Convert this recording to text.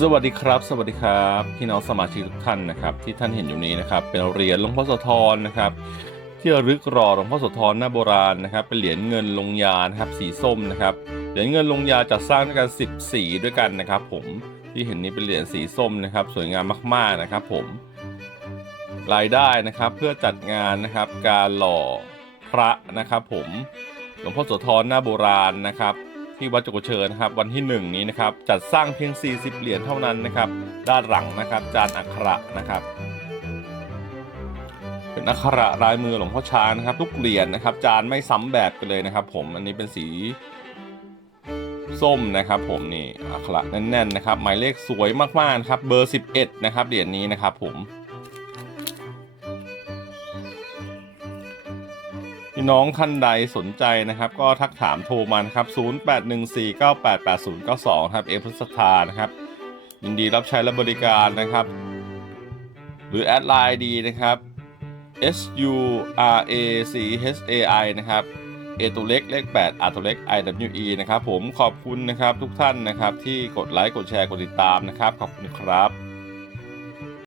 สวัสดีครับ สวัสดีครับพี่น้องสมาชิกทุกท่านนะครับ ที่ท่านเห็นอยู่นี้นะครับ เป็นเหรียญหลวงพ่อโสธรนะครับ ที่ระลึกรอหลวงพ่อโสธรหน้าโบราณนะครับ เป็นเหรียญเงินลงยานะครับสีส้มนะครับเหรียญเงินลงยาจัดสร้างด้วยกัน10สีด้วยกันนะครับ ผมที่เห็นนี้เป็นเหรียญสีส้มนะครับ สวยงามมากๆนะครับ ผมรายได้นะครับเพื่อจัดงานนะครับ การหล่อพระนะครับ ผมหลวงพ่อโสธรหน้าโบราณนะครับ ที่วัดจุกเชิญนะครับวันที่ 1 นี้นะครับจัดสร้างเพียง 40 เหรียญเท่านั้นนะครับ ด้านหลังนะครับจานอักขระนะครับ เป็นอักขระลายมือหลวงพ่อช้างนะครับ ทุกเหรียญนะครับ จานไม่ซ้ำแบบกันเลยนะครับ ผมอันนี้เป็นสีส้มนะครับ ผมนี่อักขระแน่นๆนะครับ หมายเลขสวยมากๆครับเบอร์ 11 นะครับเหรียญนี้นะครับ ผม พี่น้องท่านใดสนใจนะครับ ก็ทักถามโทรมานะครับ 0814988092 ครับ เอพสถานะครับ ยินดีรับใช้และบริการนะครับ หรือแอดไลน์ดีนะครับ S U R A C H A I นะครับ A ตัวเล็กเลข8 R ตัวเล็ก I W E นะครับ ผมขอบคุณนะครับทุกท่านนะครับ ที่กดไลค์กดแชร์กดติดตามนะครับ ขอบคุณครับ